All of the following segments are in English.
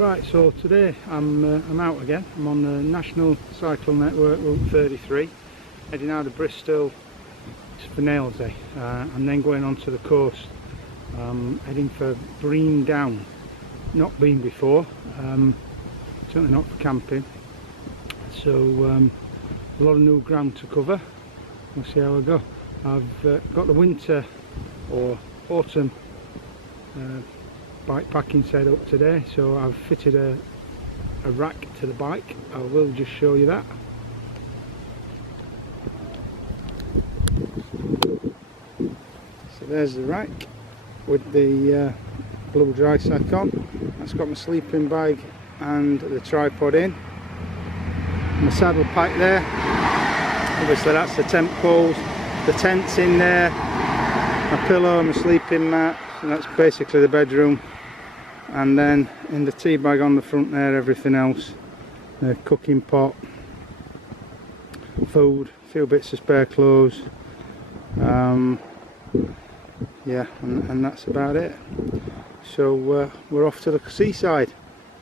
Right, so today I'm out again. I'm on the National Cycle Network Route 33, heading out of Bristol for Nails Day, and then going onto the coast, heading for Brean Down. Not been before, certainly not for camping, so a lot of new ground to cover. We'll see how I go. I've got the winter or autumn bike packing set up today, so I've fitted a rack to the bike. I will just show you that. So there's the rack with the blue dry sack on. That's got my sleeping bag and the tripod in. My saddle pack there. Obviously that's the tent poles, the tent's in there, my pillow, my sleeping mat, and that's basically the bedroom. And then in the tea bag on the front there, everything else, the cooking pot, food, a few bits of spare clothes, yeah, and that's about it. So we're off to the seaside.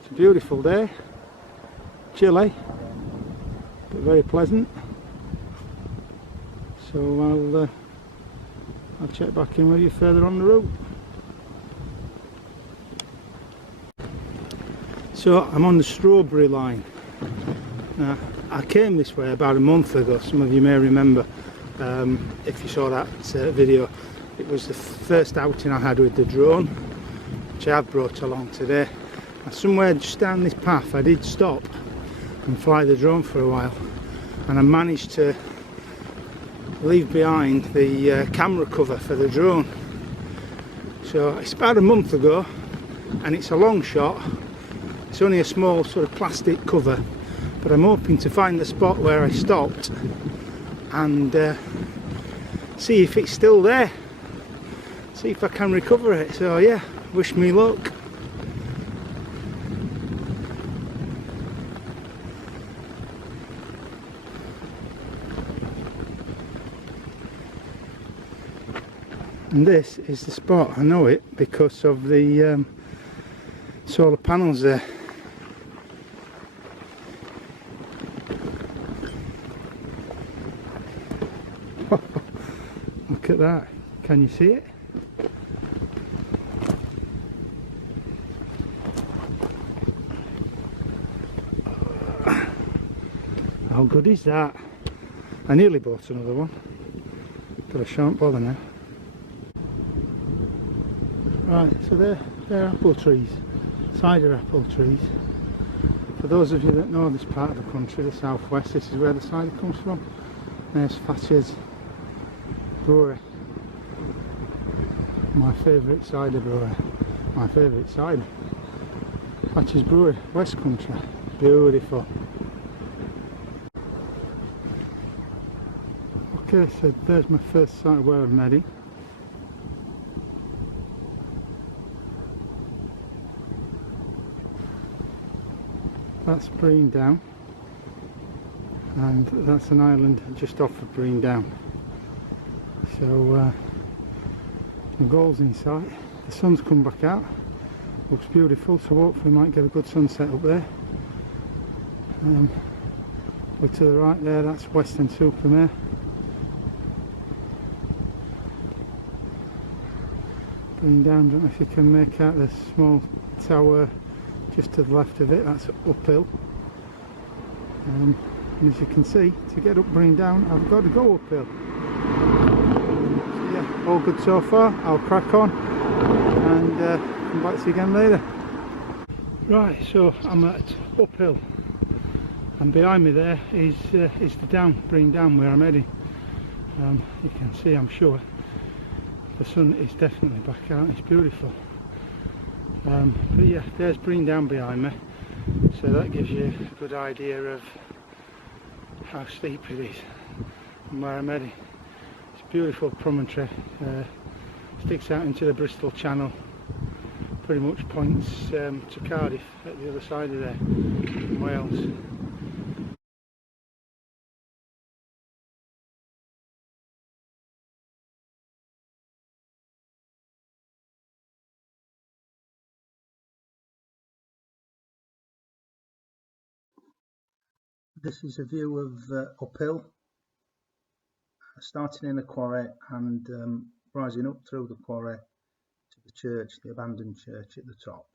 It's a beautiful day, chilly but very pleasant. So I'll check back in with you further on the route. So I'm on the strawberry line. Now, I came this way about a month ago, some of you may remember, if you saw that video. It was the first outing I had with the drone, which I have brought along today. And somewhere just down this path I did stop and fly the drone for a while, and I managed to leave behind the camera cover for the drone. So it's about a month ago and it's a long shot. It's only a small sort of plastic cover, but I'm hoping to find the spot where I stopped and see if it's still there, see if I can recover it. So yeah, wish me luck. And this is the spot. I know it because of the solar panels there. Look at that. Can you see it? How good is that? I nearly bought another one, but I shan't bother now. Right, so they're apple trees, cider apple trees. For those of you that know this part of the country, the southwest, this is where the cider comes from. There's Thatcher's brewery, my favourite cider brewery, my favourite cider. Thatcher's brewery, West Country, beautiful. Okay, so there's my first site where I'm heading. That's Brean Down, and that's an island just off of Brean Down. So the goal's in sight. The sun's come back out, looks beautiful, so hopefully we might get a good sunset up there. But to the right there, that's Weston-super-Mare. Brean Down, don't know if you can make out the small tower just to the left of it. That's uphill, and as you can see, to get up Brean Down I've got to go uphill. So yeah, all good so far. I'll crack on and come back to you again later. Right, so I'm at uphill, and behind me there is the down, Brean Down, where I'm heading. You can see, I'm sure, the sun is definitely back out. It's beautiful. But yeah, there's Brean Down behind me, so that gives you a good idea of how steep it is and where I'm heading. It's a beautiful promontory, sticks out into the Bristol Channel, pretty much points to Cardiff at the other side of there, in Wales. This is a view of uphill, starting in a quarry and rising up through the quarry to the church, the abandoned church at the top.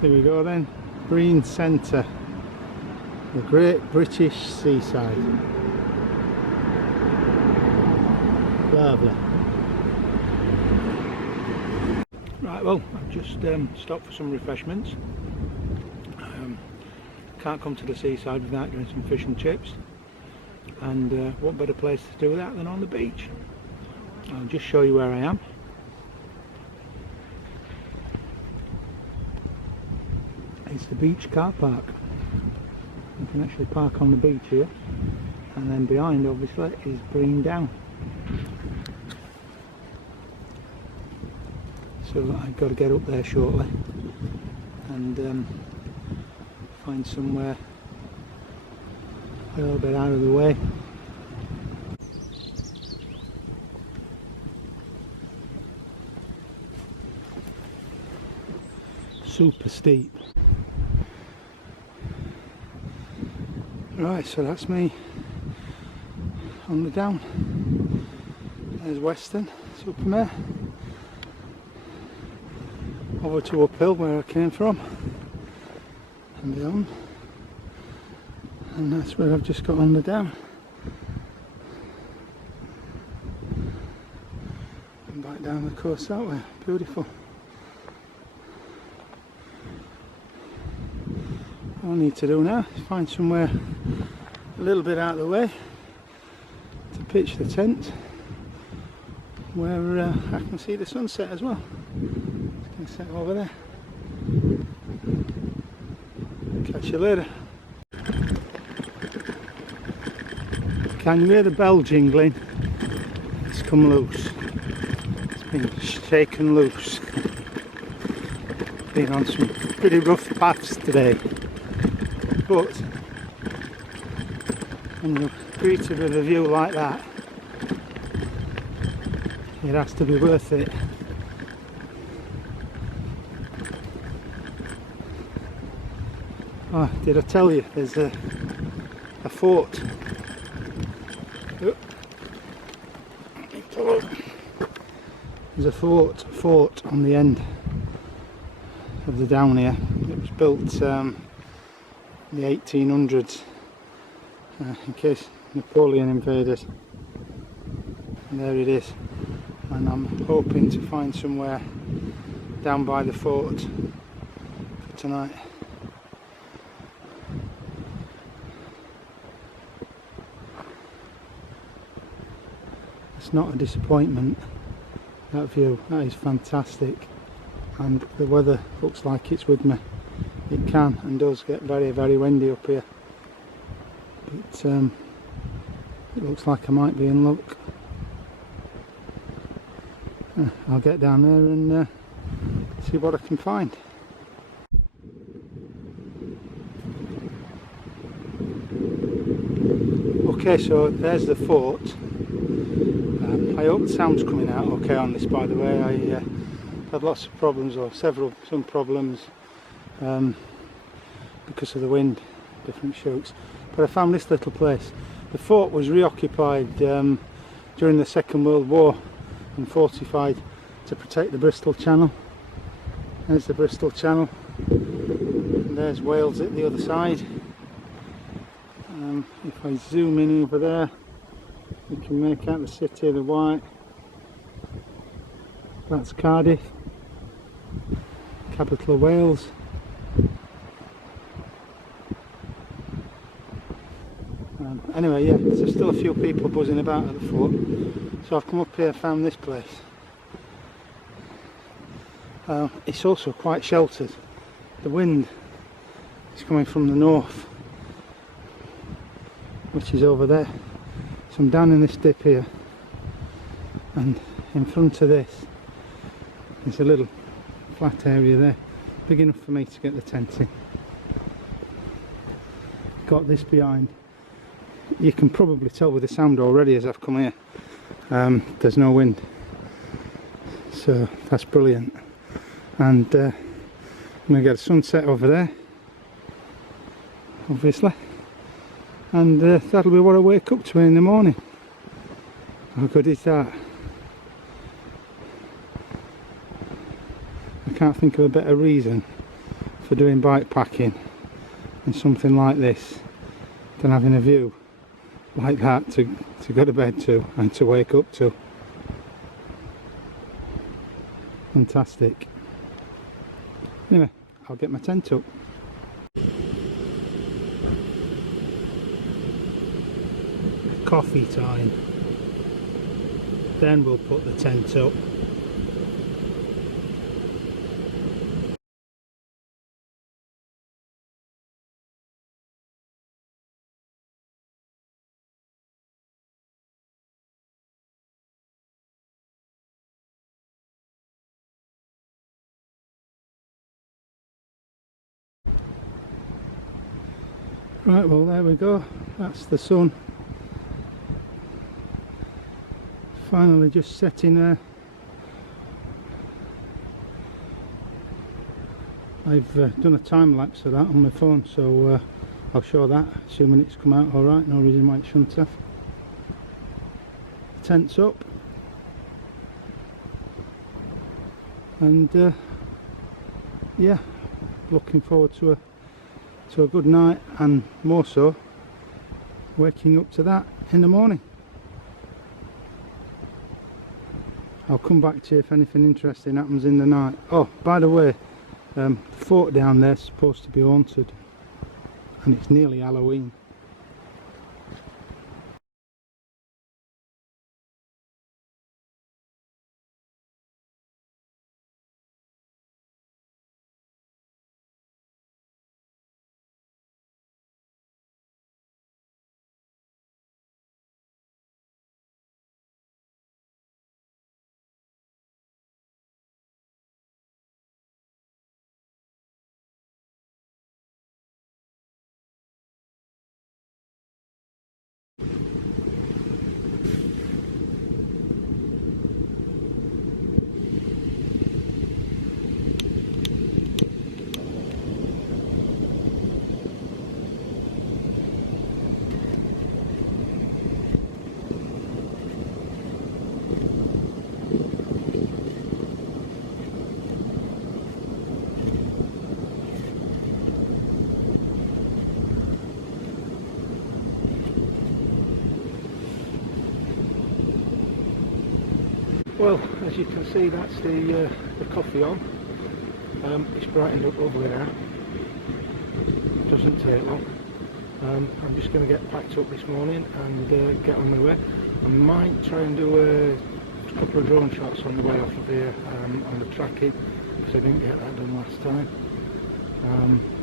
Here we go then, Brean Centre, the Great British Seaside. Lovely. Right, well, I've just stopped for some refreshments. Can't come to the seaside without doing some fish and chips, and what better place to do that than on the beach. I'll just show you where I am. It's the beach car park. You can actually park on the beach here, and then behind obviously is Brean Down. So I've got to get up there shortly and find somewhere a little bit out of the way. Super steep. Right, so that's me on the down. There's Western, Supermare. Over to uphill where I came from and beyond. And that's where I've just got on the down. And back down the coast that way. Beautiful. All I need to do now is find somewhere a little bit out of the way to pitch the tent where I can see the sunset as well. It's going to set over there. Catch you later. Can you hear the bell jingling? It's come loose. It's been shaken loose. Been on some pretty rough paths today. But when you're greeted with a view like that, it has to be worth it. Oh, did I tell you there's a fort? There's a fort on the end of the down here. It was built in the 1800s in case Napoleon invaded. And there it is. And I'm hoping to find somewhere down by the fort for tonight. It's not a disappointment, that view. That is fantastic, and the weather looks like it's with me. It can and does get very, very windy up here, but it looks like I might be in luck. I'll get down there and see what I can find. Okay, so there's the fort. I hope the sound's coming out okay on this, by the way. I had lots of problems, or some problems because of the wind, different shoots. But I found this little place. The fort was reoccupied during the Second World War and fortified to protect the Bristol Channel. There's the Bristol Channel, and there's Wales at the other side. If I zoom in over there, you can make out the city, the white. That's Cardiff, capital of Wales. Anyway, yeah, there's still a few people buzzing about at the foot, so I've come up here and found this place. It's also quite sheltered. The wind is coming from the north, which is over there. So I'm down in this dip here, and in front of this there's a little flat area there, big enough for me to get the tent in. Got this behind. You can probably tell with the sound already as I've come here, there's no wind, so that's brilliant. And I'm going to get a sunset over there, obviously, and that'll be what I wake up to in the morning. How good is that? I can't think of a better reason for doing bike packing and something like this than having a view like that to go to bed to and to wake up to. Fantastic. Anyway, I'll get my tent up. Coffee time. Then we'll put the tent up. Right, well there we go, that's the sun finally just setting there. I've done a time lapse of that on my phone, so I'll show that, assuming it's come out alright, no reason why it shouldn't have. Tent's up, and yeah, looking forward to a good night, and more so waking up to that in the morning. I'll come back to you if anything interesting happens in the night. Oh, by the way, the fort down there is supposed to be haunted, and it's nearly Halloween. Well, as you can see, that's the coffee on. It's brightened up lovely now. Doesn't take long. I'm just going to get packed up this morning and get on my way. I might try and do a couple of drone shots on the way off of here on the tracking, because I didn't get that done last time.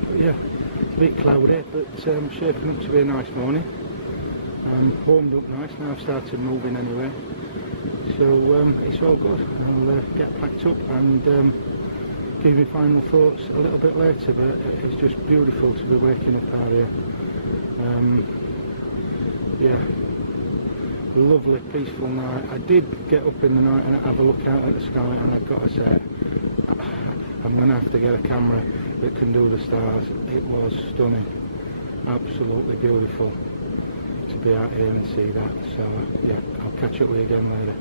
But yeah, it's a bit cloudy, but shaping up to be a nice morning. Warmed up nice, now I've started moving anyway. So it's all good. I'll get packed up and give me final thoughts a little bit later, but it's just beautiful to be waking up out here. Yeah, lovely peaceful night. I did get up in the night and have a look out at the sky, and I've got to say, I'm going to have to get a camera that can do the stars. It was stunning, absolutely beautiful to be out here and see that. So yeah, I'll catch up with you again later.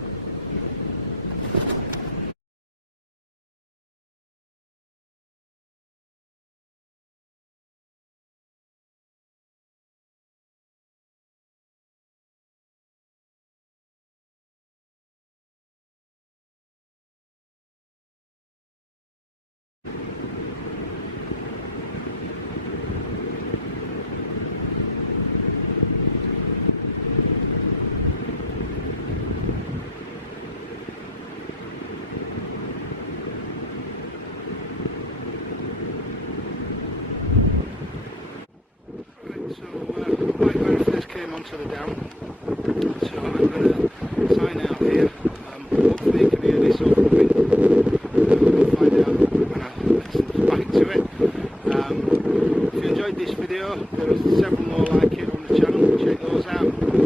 to the dam. So I'm going to sign out here. Hopefully you can hear this over the wind. We'll find out when I listen back to it. If you enjoyed this video, there are several more like it on the channel. Check those out.